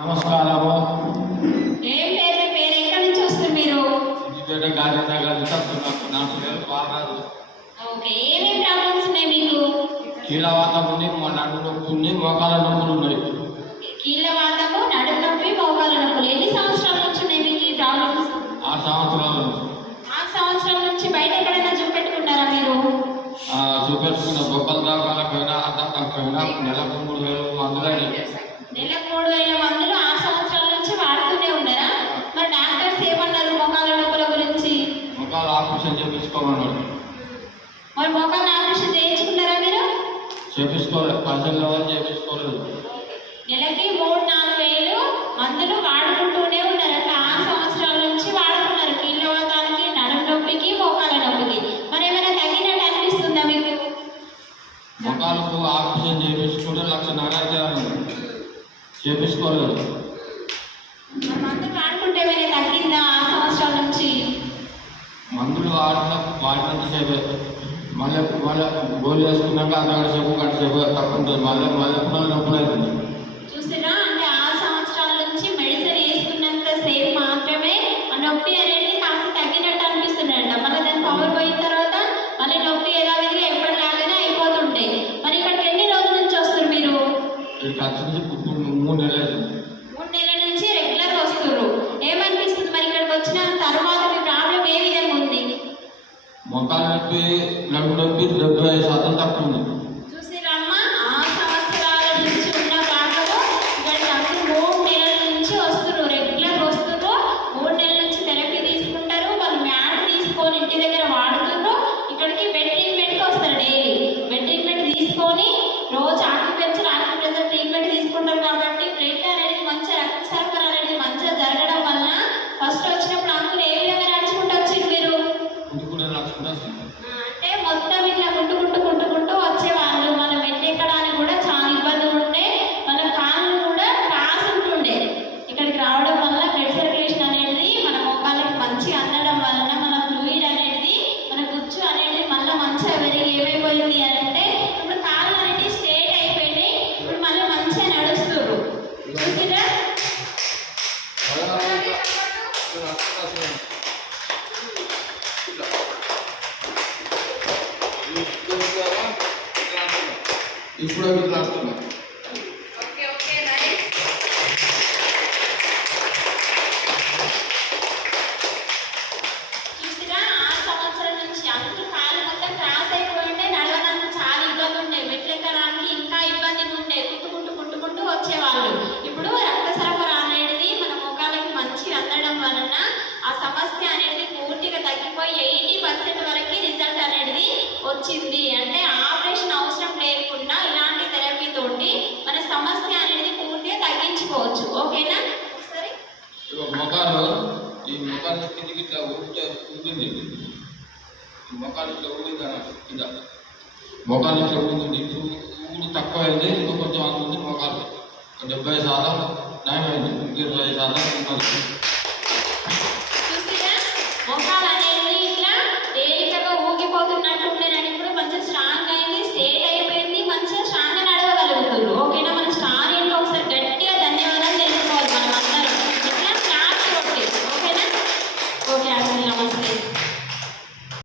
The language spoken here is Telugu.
నమస్కారము. ఏం పేరు? మీ పేరు ఎక్కడి నుంచి వస్తారు మీరు? సిద్దిపేట గాంధీనగర్ నుంచి వస్తున్నాను. నా పేరు బాలరాజు. ఓకే, ఏమేమి ప్రాబ్లమ్స్ ఉన్నాయి మీకు? కీలవాతం ఉంది, నడుము నొప్పి ఉంది, మోకాల నొప్పులు ఉన్నాయి. కీళ్ళవాతము, నడుము నొప్పి, మోకాల నొప్పులు. ఎన్ని సంవత్సరాల నుంచి ఉన్నాయి మీకు ఈ ప్రాబ్లమ్స్? 6 సంవత్సరాల నుంచి. 6 సంవత్సరాల నుంచి బయట ఎక్కడైనా చూపెట్టుకుంటారా మీరు? చూపెట్టుకున్న బొబ్బల దాకాలకైనా అర్థంకైనా నెలకు 3000 మందులని. నెలకు 3000 మందులు 6 సంవత్సరాల నుంచి వాడుతూనే ఉన్నారా? మరి డాక్టర్స్ ఏమన్నారు మోకాల నొప్పుల గురించి? మోకాల ఆపరేషన్ చేపించుకోమన్నాడు. మరి మోకాల ఆపరేషన్ చేయించుకున్నారా మీరు? చేపించుకోలేదు, పైసలు చేపించుకోలేదు. నెలకి 3-4 వేలు మందులు వాడుకుంటూనే ఉన్నారంట. 6 సంవత్సరాల నుంచి వాడుతున్నారు కీళ్ళవాతానికి, నడుము నొప్పికి, మోకాల నొప్పికి. మరి ఏమైనా తగ్గినట్టు అనిపిస్తుందా మీకు? మోకాలకు ఆపరేషన్ చేపించుకుంటే 1,50,000 చేపించుకోలేదు. మందులు వాడుకుంటే ఏమైనా తగ్గిందా 6 సంవత్సరాల నుంచి? మందులు వాడినంత సేపు మళ్ళీ గోలు వేసుకున్నాక అర్ధగంట సేపు గంట సేపు తక్కువ ఉంటుంది. మళ్ళీ నొప్పులు అవుతుంది. చూసినా అంటే 6 సంవత్సరాల నుంచి మెడిసిన్ వేసుకున్నంత సేపు మాత్రమే ఆ నొప్పి అనేది కాస్త తగ్గినట్టు అనిపిస్తుందంట. మళ్ళీ దాని పవర్ పోయిన తర్వాత మళ్ళీ నొప్పి యథావిధిగా ఎప్పటిలాగానే అయిపోతుంటాయి. మరి ఇక్కడికి ఎన్ని రోజుల నుంచి వస్తారు మీరు? ఇక్కడికి వచ్చి 3 నెలలు. 3 నెలల నుంచి రెగ్యులర్గా వస్తారు. ఏమనిపిస్తుంది మరి ఇక్కడికి వచ్చిన తర్వాత మీ ప్రాబ్లం ఏ విధంగా ఉంది? మోకాలు నొప్పి, నడుము నొప్పి 75% తక్కువ ఉంది. చూసిరమ్మా, 6 సంవత్సరాల నుంచి ఉన్న ప్రాబ్లము ఇక్కడికి అసలు 3 నెలల నుంచి వస్తారు. రెగ్యులర్ వస్తారు. 3 నెలల నుంచి థెరపీ తీసుకుంటారు. వాళ్ళు మ్యాట్ తీసుకొని ఇంటి దగ్గర వాడుతున్నారు. ఇక్కడికి బెడ్ ట్రీట్మెంట్కి వస్తారు. డైలీ బెడ్ ట్రీట్మెంట్ తీసుకొని రోజు ఆక్యుప్రెషర్ ట్రీట్మెంట్ తీసుకుంటారు. కాబట్టి బ్లడ్ అనేది మంచిగా, రక్త సరఫరా అనేది మంచిగా జరగడం వల్ల ఫస్ట్ వచ్చినప్పుడు అంకులు ఏ విధంగా నడుచుకుంటూ వచ్చారు మీరు? అంటే మొత్తం ఇట్లా గుంటుకుంటూ వచ్చేవాళ్ళు. మన మెట్లెక్కడానికి కూడా చాలా ఇబ్బందులు ఉండే, మన కాళ్ళు కూడా క్రాస్ ఉంటుండే. ఇక్కడికి రావడం వల్ల బ్లడ్ సర్క్యులేషన్ అనేది మన మోకాళ్ళకి మంచిగా అందడం వలన మన ఫ్లూయిడ్ అనేది, మన గుజ్జు అనేది మళ్ళీ మంచిగా పెరిగి ఏమైపోయింది అంటే ఇప్పుడు కాళ్ళు అనేవి స్ట్రేట్ అయిపోయినాయి. ఇప్పుడు మళ్ళీ మంచిగా నడుస్తారు. చూసిరా? ఇప్పుడు ఇట్లా వస్తున్నా. Okay, nice. చూసిరా, 6 సంవత్సరాల నుంచి అంకుల్ కాళ్ళు మొత్తం క్రాస్ అయిపోయిండే, నడవడానికి చాలా ఇబ్బంది ఉండే, మెట్లెక్కడానికి ఇంకా ఇబ్బందిగా ఉండే, కుట్టుకుంటూ వచ్చేవాళ్ళు. ఇప్పుడు రక్త సరఫరా అనేది మన మోకాళ్ళకి మంచిగా అందడం వలన ఆ సమస్య అనేది పూర్తిగా తగ్గిపోయి 80% వరకు రిజల్ట్ అనేది వచ్చింది. అంటే ఆపరేషన్ అవసరం లేకుండా ఇలాంటి థెరపీ తోటి మన సమస్య అనేది పూర్తిగా తగ్గించుకోవచ్చు. ఓకేనా? సరే, మోకాలు ఈ మోకాలు కిందికి ఇట్లా ఊగింది. మోకాలు ఇట్లా ఊగింది కింద, మోకాలు ఇట్లా ఊగింది. ఊడి తక్కువ అయింది, ఇంకా కొంచెం అవుతుంది. మోకాలు 70% నయమైంది, 20% ఉన్నది.